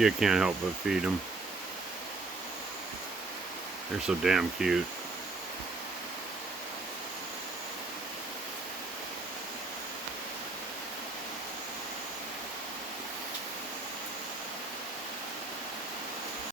You can't help but feed them. They're so damn cute.